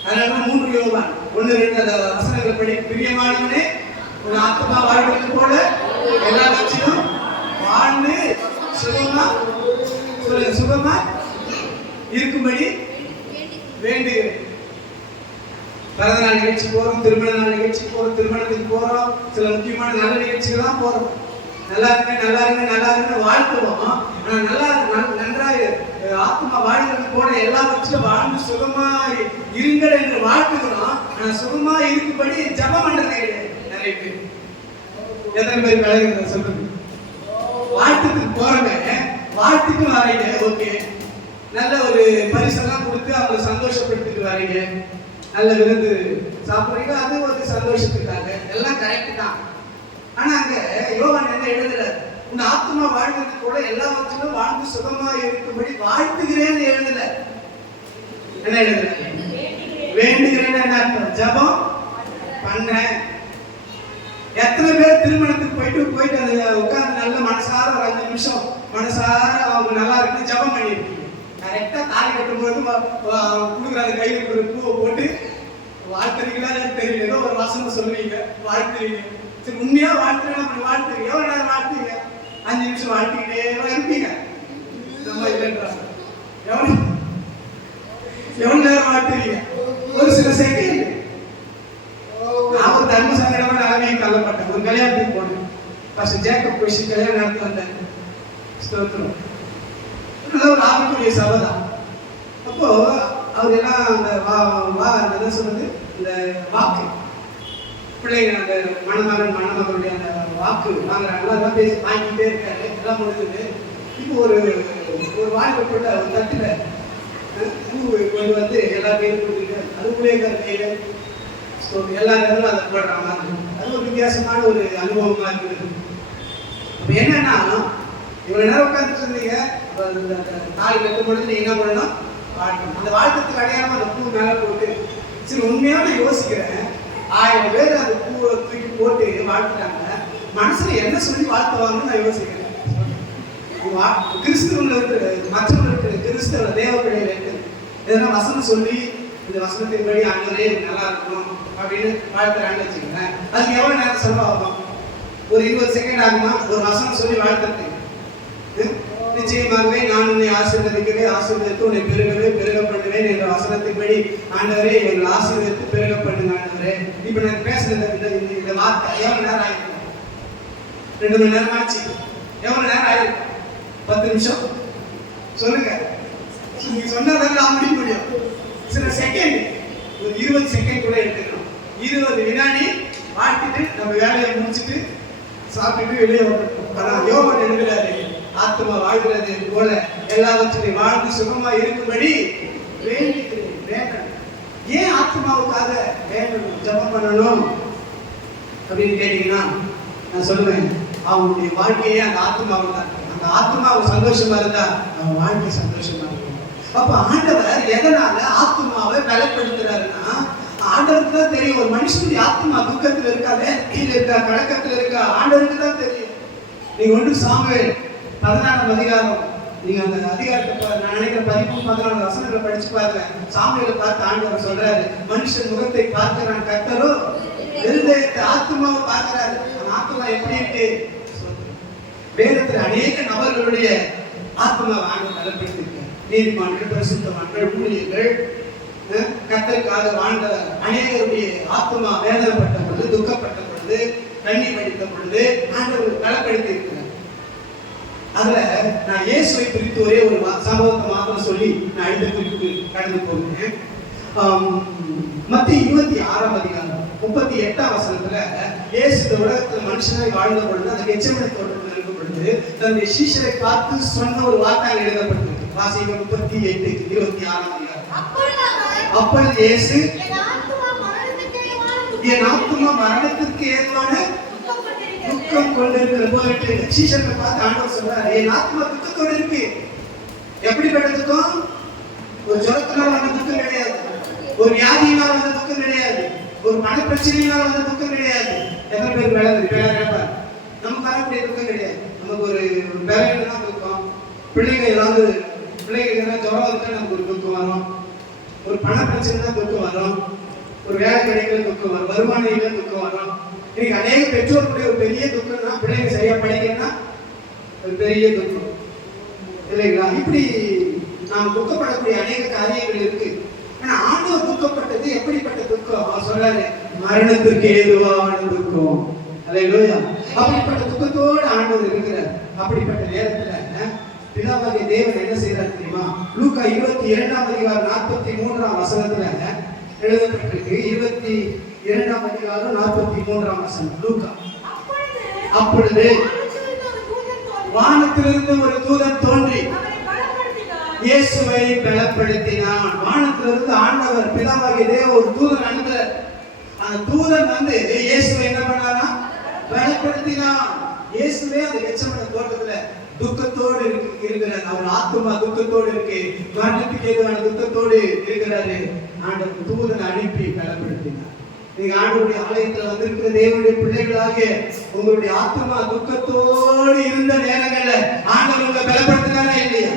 அதனால 3 யோவான் 1:2 வசனங்கள் படி, பிரியமானவனே உன் ஆத்மா வாழ்வது போல எல்லாவற்றையும் வாழ்ந்து சுகமா இருக்கும்படி வேண்டுகிறேன். பிறந்த நாள் நிகழ்ச்சி போறோம், திருமண நாள் நிகழ்ச்சி போறோம், திருமணத்துக்கு போறோம், சில முக்கியமான நல்ல நிகழ்ச்சிகள்லாம் போறோம். நல்லா இருங்க வாழ்த்துவோம். ஆனா நன்றாக ஆத்மா வாழ்வது போல எல்லாவற்றிலும் வாழ்ந்து சுகமா இருங்கள் என்று வாழ்த்துகிறோம். ஆனா சுகமா இருக்கும்படி ஜபம் பண்றது கிடையாது நிறைய பேர். எத்தனை பேர் விளையாடுங்க சொல்லுங்க. வாழ்த்துக்கு போறவங்க வாழ்த்துக்கு வரீங்க, ஓகே, நல்ல ஒரு பரிசெல்லாம் கொடுத்து அவங்களை சந்தோஷப்படுத்திட்டு வரீங்க, நல்ல விருந்து சாப்பிடுறீங்க, அது ஒரு சந்தோஷத்துக்காக, எல்லாம் கரெக்ட் தான். ஆனா அங்க யோவான் என்ன எழுதுற, உன் ஆத்மா வாழ்வது கூட எல்லாவற்றிலும் வாழ்ந்து சுகமா இருக்கும்படி வாழ்த்துகிறேன்னு எழுதல. என்ன எழுதுற? வேண்டுகிறேன்னு என்ன அர்த்தம்? ஜபம் பண்றேன். எத்தனை பேர் திருமணத்துக்கு போயிட்டு அது உட்கார்ந்து நல்ல மனசார ஒரு 5 நிமிஷம் மனசார அவங்க நல்லா இருக்கு ஜபம் பண்ணிருக்கீங்க. கரெக்டா தாலி கட்டும்போது கொடுக்குறாங்க, கையில் ஒரு பூவை போட்டு வாழ்த்துறீங்களா தெரியல, ஏதோ ஒரு வாசனை சொல்லுவீங்க, வாழ்த்துறீங்க. சரி, உண்மையா வாழ்த்துறீங்க, அப்படி வாழ்த்துறீங்க. எவ்வளவு நேரம் வாழ்த்துறீங்க? 5 நிமிஷம் வாழ்த்துக்கிட்டே இருப்பீங்க. நம்ம இல்லைன்றாங்க. எவ்வளவு நேரம் வாழ்த்துறீங்க? ஒரு சில செகண்ட். நான் ஒரு தர்ம சங்கடமா நிலைமையை கல்லப்பட்டேன். ஒரு கல்யாணத்துக்கு போனேன். ஃபர்ஸ்ட் ஜேக்கப் கோஷி கல்யாணம் நடத்தி வந்தேன். ஸ்தோத்திரம். நல்ல ஒரு ஆவிக்குரிய சபை தான். அப்போ அவர் எல்லாம் அந்த என்ன சொல்றது, இந்த வாக்கு பிள்ளைங்க, அந்த மணமகளுடைய அந்த வாக்கு வாங்குறாங்க, அதெல்லாம் பேசி வாங்கிட்டே இருக்காரு, எல்லாம் முடிஞ்சது. இப்போ ஒரு வாய்ப்பு ஒரு தட்டுல பூ கொண்டு வந்து எல்லா கையிலும் கொடுத்துருக்காரு. அது பிள்ளைங்க கையில எல்லா நேரங்களும் அதை போடுற மாதிரி, அது ஒரு வித்தியாசமான ஒரு அனுபவமா இருக்குது. அப்ப என்னன்னா, இவ்வளவு நேரம் உட்காந்துட்டு இருந்தீங்க, தாலி கட்டும் பொழுது நீங்க என்ன பண்ணணும்? வாழ்க்கணும். அந்த வாழ்க்கத்துக்கு அடையாளமா அந்த பூ மேல போட்டு, சரி உண்மையா நான் யோசிக்கிறேன், 1000 பேர் அந்த பூவை தூக்கி போட்டு வாழ்த்துட்டாங்க, மனசுல என்ன சொல்லி வாழ்த்துவாங்கன்னு நான் யோசிக்கிறேன். கிறிஸ்துவ இருக்கிற மற்றவங்க இருக்கிற கிறிஸ்தவ தேவ பிள்ளைகள் இருக்கு, எதனா வசனம் சொல்லி இந்த வசனத்தின்படி ஆண்டவரே நல்லா இருக்கணும் அப்படின்னு வாழ்த்துறாங்கன்னு வச்சுக்கோங்களேன். அதுக்கு எவ்வளவு நேரம் செலவாகும்? ஒரு 20 செகண்ட் ஆகுமா ஒரு வசனம் சொல்லி வாழ்த்துறதுக்கு? நிச்சயமாகவே நான் உன்னை ஆசீர்வதிக்கவே ஆசீர்வதித்து உன்னை பெருக பண்ணுவேன் என்ற வசனத்தின்படி ஆண்டவரே எங்களை ஆசீர்வதித்து பெருக பண்ணுங்க ஆண்டவரே. இப்ப நான் பேசுறது இந்த வார்த்தை எவ்வளவு நேரம் ஆயிருக்கும்? 2 மணி நேரம் ஆச்சு. எவ்வளவு நேரம் ஆயிருக்கும்? 10 நிமிஷம் சொல்லுங்க. நீங்க சொன்னதால நான் முடிக்க முடியும். சில செகண்ட், ஒரு 20 செகண்ட் கூட எடுத்துக்கணும். 20 வினாடி வாழ்த்திட்டு நம்ம வேலையை முடிச்சுட்டு சாப்பிட்டுட்டு வெளியே வந்துட்டோம். ஆனா யோவான் எழுதுறாரு, ஆத்மா வாழ்கிறது போல எல்லாவற்றையும் வாழ்ந்து சுகமா இருக்கும்படி வேண்டுகிறேன். ஏன் ஆத்மாவுக்காக வேண்டணும், ஜபம் பண்ணணும் அப்படின்னு கேட்டீங்கன்னா நான் சொல்லுவேன், அவனுடைய வாழ்க்கையே அந்த ஆத்மாவில் தான். அந்த ஆத்மாவை சந்தோஷமா இருந்தா அவன் வாழ்க்கை சந்தோஷமா இருக்கும். அப்ப ஆண்டவர் எதனால ஆத்மாவை பலப்படுத்துறாருன்னா, ஆண்டவருக்கு தான் தெரியும் ஒரு மனுஷனுடைய ஆத்மா துக்கத்துல இருக்கா, வேதனையில இருக்கா, கலக்கத்துல இருக்கா, ஆண்டவருக்கு தான் தெரியும். நீங்க 1 சாமுவேல் 14ஆம் அதிகாரம், நீங்க அந்த அதிகாரத்தை நான் நினைக்கிற 13-14 வசனங்களை படிச்சு பாருங்க. சாமுவேலை பார்த்து ஆண்டவர் சொல்றாரு, மனுஷன் முகத்தை பார்க்கிறான் கர்த்தரோ இருதயத்தை, ஆத்மாவை பார்க்கிறாரு. அந்த ஆத்மா எப்படி இருக்கு? வேதத்துல அநேக நபர்களுடைய ஆத்மாவை ஆண்டவர் பலப்படுத்திருக்கார். நீதிமான்கள், பரிசுத்தவான்கள், ஊழியர்கள், கர்த்தருக்காக வாழ்ந்த அநேகருடைய ஆத்மா வேதனைப்பட்ட பொழுது, துக்கப்பட்ட பொழுது, கண்ணீர் வடித்த பொழுது ஆண்டவர் பலப்படுத்தி இருக்கிறார். அதுல நான் இயேசுவை குறித்து ஒரே ஒரு சம்பவத்தை மாத்திரம் சொல்லி நான் அடுத்த குறிப்புக்கு கடந்து போகிறேன். மத்திய 26ஆம் அதிகாரம் 38ஆம் வசனத்துல இயேசு இந்த உலகத்துல மனுஷனாய் வாழ்ந்த பொழுது அந்த கெச்சமனே தோட்டத்தில் இருக்கும் பொழுது தன்னுடைய சீஷரை பார்த்து சொன்ன ஒரு வார்த்தை எழுதப்பட்டிருக்கு. வாசிங்க 38:26ஆம் அதிகாரம். அப்பொழுது இயேசு, என் ஆத்துமா மரணத்திற்கு ஏதுவான துக்கம் கொண்டிருக்கிற போது சீஷர்களை பார்த்து ஆண்டவர் சொல்றாரு, என் ஆத்மா துக்கத்தோடு இருக்கு. எப்படிப்பட்ட துக்கம்? ஒரு ஜுரத்தினால் வந்த துக்கம் கிடையாது, ஒரு வியாதியினால் வந்த துக்கம் கிடையாது, ஒரு பண பிரச்சனையினால் வந்த துக்கம் கிடையாது. எத்தனை பேர் கேட்பார்? நமக்கு வரக்கூடிய துக்கம் கிடையாது. நமக்கு ஒரு வேலையில தான் துக்கம், பிள்ளைங்க ஏதாவது ஒரு துக்கம் வரும், ஒரு பண பிரச்சனை துக்கம் வரும், ஒரு வேலை கிடைக்கல துக்கம் வரும், வருமானம் இல்லை துக்கம் வரும். இன்னைக்கு அநேக பெற்றோர்களுடைய ஒரு பெரிய துக்கம்னா பிள்ளைங்க சரியா படிக்கணும்னா ஒரு பெரிய துக்கம் இல்லைங்களா? இப்படி நாம் துக்கப்படக்கூடிய அநேக காரியங்கள் இருக்கு. ஆனா ஆண்டவர் துக்கப்பட்டது எப்படிப்பட்ட துக்கம்? அவர் சொல்றாரு, மரணத்திற்கு ஏதுவான துக்கம். அல்லேலூயா. அப்படிப்பட்ட துக்கத்தோடு ஆண்டவர் இருக்கிறார். அப்படிப்பட்ட நேரத்துல பிதாவாகிய தேவன் என்ன செய்யறாரு தெரியுமா? லூக்கா 22ஆம் அதிகாரம் 43ஆம் வசனத்துல எழுதப்பட்டிருக்கு. 22ஆம் அதிகாரம் 43ஆம் வசனம் லூக்கா. அப்பொழுது வானத்திலிருந்து ஒரு தூதன் தோன்றி இயேசுவை பலப்படுத்தினான். வானத்திலிருந்து ஆண்டவர் பிதாவாகிய தேவன் ஒரு தூதன் அனுப்புறார். அந்த தூதன் வந்து இயேசுவை என்ன பண்ணானா? பலப்படுத்தினான். இயேசுவே அந்த கெத்செமனே தோட்டத்துல துக்கத்தோடு இருக்கிறார். அவர் ஆத்துமா துக்கத்தோடு இருக்கு, மரணத்துக்கு ஏதுவான துக்கத்தோடு இருக்கிறாரு. ஆண்டவர் தூதனை அனுப்பி பலப்படுத்தினார். நீங்க ஆண்டவருடைய ஆலயத்துல வந்திருக்கிற தேவனுடைய பிள்ளைகளாக உங்களுடைய ஆத்துமா துக்கத்தோடு இருந்த நேரங்கள்ல ஆண்டவர் உங்களை பலப்படுத்தினாரா இல்லையா?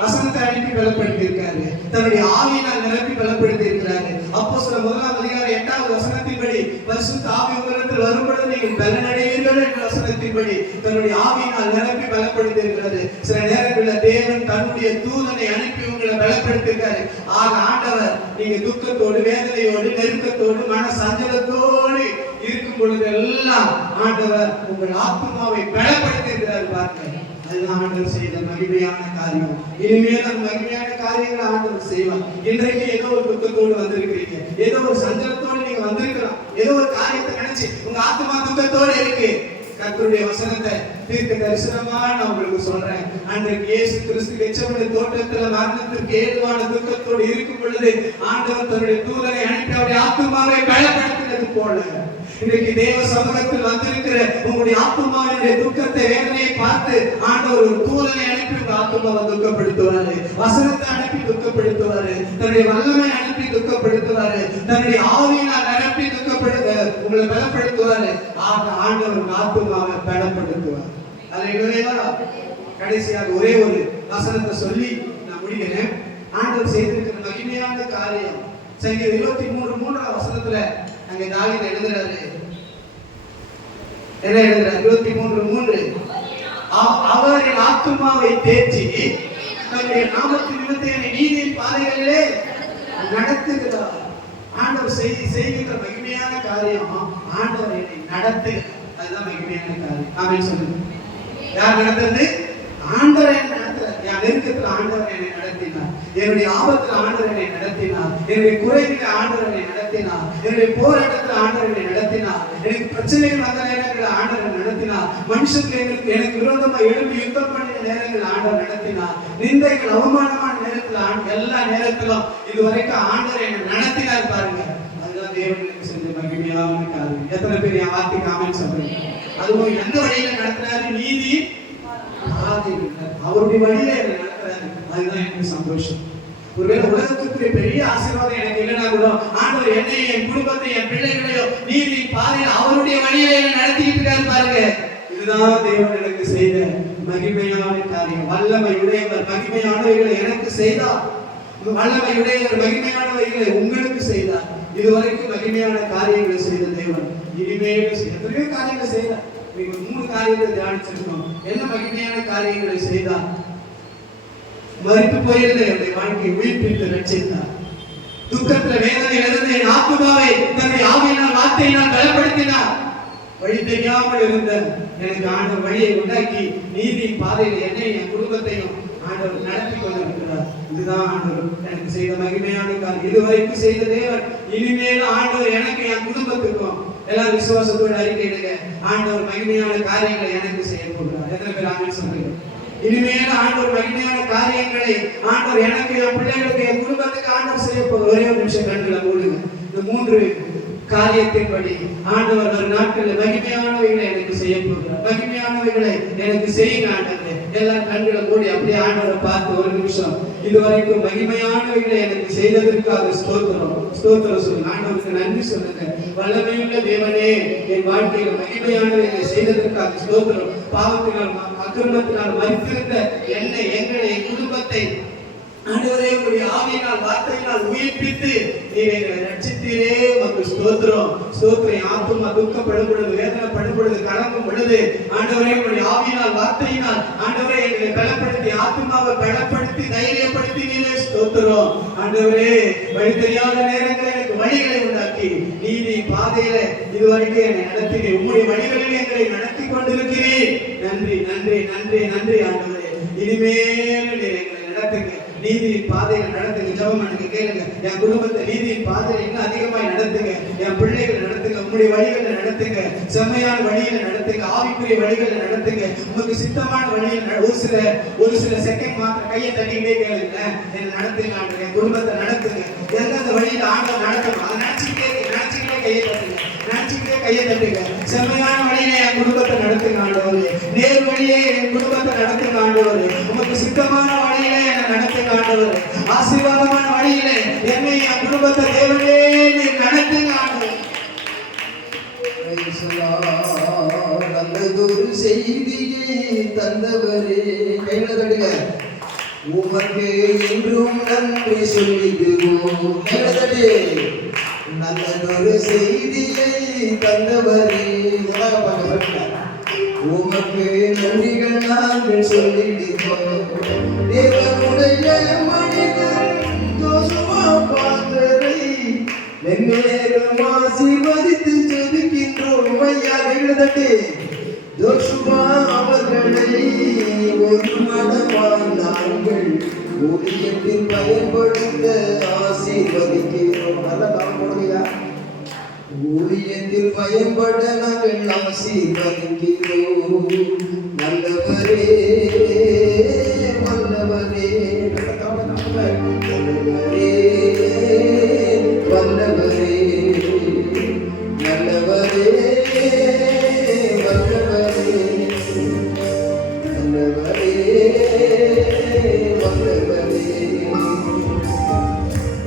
வசனத்தை அனுப்பி பலப்படுத்தி இருக்காரு. தன்னுடைய ஆவியினால் நிரப்பி பலப்படுத்தி இருக்கிறாரு. அப்போஸ்தலர் 1ஆம் அதிகாரம் 8வது வசனத்தின்படி பரிசுத்த ஆவி உங்களிடத்தில் வரும்பொழுது நீங்கள் பலனடைவீர்கள் என்ற வசனத்தின்படி தன்னுடைய ஆவியினால் நிரப்பி பலப்படுத்தி இருக்கிறாரு. சில நேரங்களில் தேவன் தன்னுடைய தூதனை அனுப்பி உங்களை பலப்படுத்தி இருக்காரு. ஆக ஆண்டவர் நீங்க துக்கத்தோடு, வேதனையோடு, நெருக்கத்தோடு, மன சஞ்சலத்தோடு இருக்கும் பொழுது எல்லாம் ஆண்டவர் உங்கள் ஆத்மாவை பலப்படுத்தி இருக்கிறார். பாருங்க, அதுதான் ஆண்டவர் செய்த மகிமையான காரியம். இனிமேல் அந்த மகிமையான காரியங்களை ஆண்டவர் செய்வார். இன்றைக்கு ஏதோ ஒரு துக்கத்தோடு வந்திருக்கிறீங்க, ஏதோ ஒரு சஞ்சலத்தோடு நீங்க வந்திருக்கலாம், ஏதோ ஒரு காரியத்தை நினைச்சு உங்க ஆத்மா துக்கத்தோடு இருக்கு. கர்த்தருடைய வசனத்தை தீர்க்க தரிசனமா நான் உங்களுக்கு சொல்றேன். அன்றைக்கு இயேசு கிறிஸ்து கெத்செமனே தோட்டத்துல மரணத்திற்கு ஏதுவான துக்கத்தோடு இருக்கும் பொழுது ஆண்டவர் தன்னுடைய தூதனை அனுப்பி அவருடைய ஆத்மாவை பலப்படுத்தினது போல இன்றைக்கு தேவ சமூகத்தில் வந்திருக்கிற உங்களுடைய ஆத்மாவினுடைய துக்கத்தை, வேதனையை பார்த்து ஆண்டவர் ஒரு தூதனை அனுப்பி உங்க ஆத்மாவை துக்கப்படுத்துவாரு, வசனத்தை அனுப்பி துக்கப்படுத்துவாரு, தன்னுடைய வல்லமை அனுப்பி துக்கப்படுத்துவாரு, தன்னுடைய ஆவியினால் நிரப்பி உங்களை பலப்படுத்துவாரு. ஆண்டவர் உங்க ஆத்மாவை பலப்படுத்துவார். அல்லேலூயா. கடைசியாக ஒரே ஒரு வசனத்தை சொல்லி நான் முடிக்கிறேன். ஆண்டவர் செய்திருக்கிற மகிமையான காரியம் சங்கீதம் 23:3 வசனத்துல அங்க தாவீது எழுதுறாரு. என்ன எழுதுறாரு? 23:3 அவர் என் ஆத்துமாவை தேற்றி தன்னுடைய நாமத்தின் நிமித்தம் என்னை நீதியின் பாதைகளிலே நடத்துகிறார். ஆண்டவர் செய்கின்ற மகிமையான காரியம் ஆண்டவர் என்னை நடத்துகிறார். அதுதான் மகிமையான காரியம். ஆமென் சொல்லுங்க. யார் நடத்துறது? ஆண்டவர் என்னை நடத்துறார். என் நெருக்கத்தில் ஆண்டவர் என்னை நடத்தினார், என்னுடைய ஆபத்தில் ஆண்டவர் என்னை நடத்தினார், என்னுடைய குறைவில் ஆண்டவர் என்னை நடத்தினார், என்னுடைய போராட்டத்தில் ஆண்டவர் என்னை நடத்தினார், எனக்கு பிரச்சனைகள் வந்த நேரங்களில் ஆண்டவர் நடத்தினார், மனுஷர்கள் எனக்கு விரோதமா எழுப்பி யுத்தம் பண்ணின நேரங்களில் ஆண்டவர் நடத்தினார், நிந்தைகள் அவமானமான நேரத்தில் எல்லா நேரத்திலும் இதுவரைக்கும் ஆண்டவர் என்னை நடத்தினார். பாருங்க, அதுதான் தேவனுக்கு செஞ்ச மகிமையான காரியம். எத்தனை பேர் என் வார்த்தைக்கு ஆமென் சொல்றீங்க? அதுவும் எந்த வழியில நடத்தினாரு? நீதி அவருடைய வழியில என்ன நடக்கிறாரு. அதுதான் எனக்கு சந்தோஷம். ஒருவேளை உலகத்துக்குரிய பெரிய ஆசீர்வாதம் எனக்கு இல்லைன்னா கூட ஆண்டவர் என்னை, என் குடும்பத்தை, என் பிள்ளைகளையோ நீதி பாதையில் அவருடைய வழியில என்ன நடத்திட்டு இருக்காரு. பாருங்க, இதுதான் தேவன் எனக்கு செய்த மகிமையான காரியம். வல்லமை உடையவர் மகிமையானவைகளை எனக்கு செய்தார், வல்லமை உடையவர் மகிமையானவைகளை உங்களுக்கு செய்தார். இதுவரைக்கும் மகிமையான காரியங்களை செய்த தேவன் இனிமேல் எத்தனையோ காரியங்களை செய்தார். 3 காரியங்களை தியானிச்சிருக்கோம். என்ன மகிமையான காரியங்களை செய்தார்? மரித்து போயிருந்த என்னுடைய வாழ்க்கையை உயிர்ப்பித்து ரட்சித்தார். துக்கத்துல வேதனை எழுந்த என் ஆத்துமாவை தன்னுடைய ஆவியினால் வார்த்தையினால் பலப்படுத்தினார். வழி தெரியாமல் இருந்த எனக்கு ஆண்டவர் வழியை உண்டாக்கி நீதியின் பாதையில் என்னை, என் குடும்பத்தையும் ஆண்டவர் நடத்தி கொண்டிருக்கிறார். இதுதான் ஆண்டவர் எனக்கு செய்த மகிமையான காரியம். இதுவரைக்கும் செய்த தேவன் இனிமேல் ஆண்டவர் எனக்கு, என் குடும்பத்துக்கும் எல்லாம் விசுவாசத்தோடு அறிக்கையிடுங்க. ஆண்டவர் மகிமையான காரியங்களை எனக்கு செய்ய போகிறார். எத்தனை பேர் ஆமென் சொல்றீங்க? இனிமேல் ஆண்டவர் மகிமையான காரியங்களை ஆண்டவர் எனக்கு, என் பிள்ளைகளுக்கு, என் குடும்பத்துக்கு ஆண்டவர் செய்ய போகிறார். ஒரே ஒரு நிமிஷம் கண்களை மூடுங்க. இந்த 3 காரியத்தின்படி ஆண்டவர் ஒரு நாட்களில் மகிமையானவைகளை எனக்கு செய்ய போகிறார். மகிமையானவைகளை எனக்கு செய்யுங்க ஆண்டவரே. எல்லாம் கண்களை மூடி அப்படியே ஆண்டவரை பார்த்து ஒரு நிமிஷம் இதுவரைக்கும் மகிமையானவைகளை எனக்கு செய்ததற்காக ஸ்தோத்திரம் ஸ்தோத்திரம் சொல்லுங்க. ஆண்டவருக்கு நன்றி சொல்லுங்க. வல்லமையுள்ள தேவனே, என் வாழ்க்கையில மகிமையானவைகளை செய்ததற்காக ஸ்தோத்திரம். பாவத்தினால், அக்கிரமத்தினால் மரித்திருந்த என்னை, எங்களை, என் குடும்பத்தை ஆண்டவரே உம்முடைய ஆவியினால் வார்த்தையினால் உயிர்ப்பித்து நீர் எங்களை ரட்சித்தீரே உமக்கு ஸ்தோத்திரம். ஸ்தோத்திரம். ஆத்துமா துக்கப்படும் பொழுது, வேதனைப்படும் பொழுது, கலங்கும் பொழுது ஆண்டவரே உம்முடைய ஆவியினால் வார்த்தையினால் ஆண்டவரே எங்களை பலப்படுத்தி, ஆத்துமாவை பலப்படுத்தி, தைரியப்படுத்தி நீரே ஸ்தோத்திரம். ஆண்டவரே வழி தெரியாத நேரங்களில் எனக்கு வழிகளை உண்டாக்கி நீதி பாதையில இதுவரைக்கும் என்னை நடத்தி உம்முடைய வழிகளில் எங்களை நடத்தி கொண்டிருக்கிறீர். நன்றி நன்றி நன்றி நன்றி ஆண்டவரே. இனிமேல் நீர் எங்களை நடத்துங்க, நீதியின் பாதையில நடத்துங்க. ஜெபம் எனக்கு கேளுங்க. என் குடும்பத்தை நீதியின் பாதையில இன்னும் அதிகமாய் நடத்துங்க. என் பிள்ளைகளை நடத்துங்க, உங்களுடைய வழிகளை நடத்துங்க, செம்மையான வழியில நடத்துங்க, ஆவிக்குரிய வழிகளை நடத்துங்க, உங்களுக்கு சித்தமான வழியில் ஒரு சில செகண்ட் மாத்திரம் கையை தட்டிக்கிட்டே கேளுங்க. என்ன நடத்துங்க ஆண்டு, என் குடும்பத்தை நடத்துங்க. எந்தெந்த வழியில ஆண்டவர் நடத்தணும் அதை நினைச்சுக்கிட்டே கையை தட்டுங்க, நினைச்சுக்கிட்டே கையை தட்டுங்க. செம்மையான வழியில என் குடும்பத்தை நடத்துங்க ஆண்டவரே. நேர் வழியே என் குடும்பத்தை நடத்துங்க ஆண்டவரே. உங்களுக்கு சித்தமான வழியில என்ன நடத்துங்க ஆண்டவரே. ஆசீர்வாதமான வழியில என்னை என் குடும்பத்தை தேவனே நீர் நடத்துங்க ஆண்டவரே. நல்லதொரு செய்தியை தந்தவரே, கையில தட்டுங்க. உமக்கு என்றும் நன்றி சொல்லிடுவோம். கையில தட்டு. நல்லதொரு செய்தியை தந்தவரே, உமக்கு நன்றிகள் நாங்கள் சொல்லிடுவோம். தேவனுடைய மனிதன் யோசுவா பாத்திரரை வெண்மேகம் ஆசீர்வதித்து ஜெபிக்கின்றோம். ஐயா எழுதட்டே. யோசுவா அவர்களை ஒரு மனமாய் நாங்கள் ஊழியத்தில் பயன்படுத்த ஆசீர்வதிக்கிறோம். நல்லா கவனம் போடுங்க. ஊழியத்தில் பயன்பட நாங்கள் ஆசீர்வதிக்கிறோம். நல்லவரே வல்லவரே, நல்லவரே வல்லவரே, நல்லவரே வல்லவரே, நல்லவரே வல்லவரே.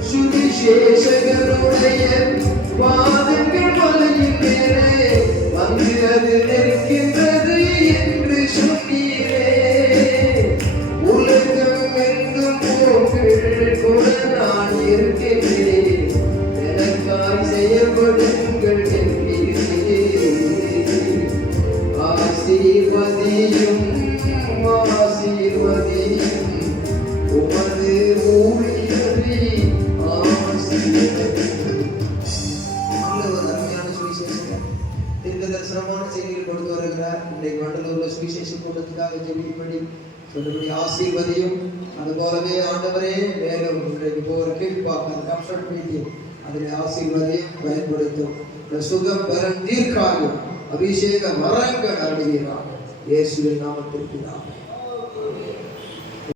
சுவிசேஷகருடைய பாதங்கள் மலையின் மேலே வந்து அது நிற்கின்றது என்று சொன்னீரே. உலகம் எங்கும் போங்கள் கூட நான் இருக்கின்றேன், எனக்காய் செயல்படுங்கள் என்கிறீரே. ஆசீர்வதியும் ஆசீர்வதியும் உமது ஊழியரை தரிசனமான செய்திகள் கொடுத்து வருகிறார். இன்றைக்கு வண்டலூர்ல சுவிசேஷ கூட்டத்துக்காக ஜெபிக்கும்படி சொல்லபடி ஆசீர்வதியும். அது போலவே ஆண்டவரே மேலும் இன்றைக்கு போகிற கீழ்பாக்கம் கம்ஃபர்ட் மீட்டிங் அதில் ஆசீர்வதியும் பயன்படுத்தும். சுகம் பலன் தீர்க்காகும் அபிஷேக வரங்கள் அடைகிறார். இயேசுவின் நாமத்திற்கு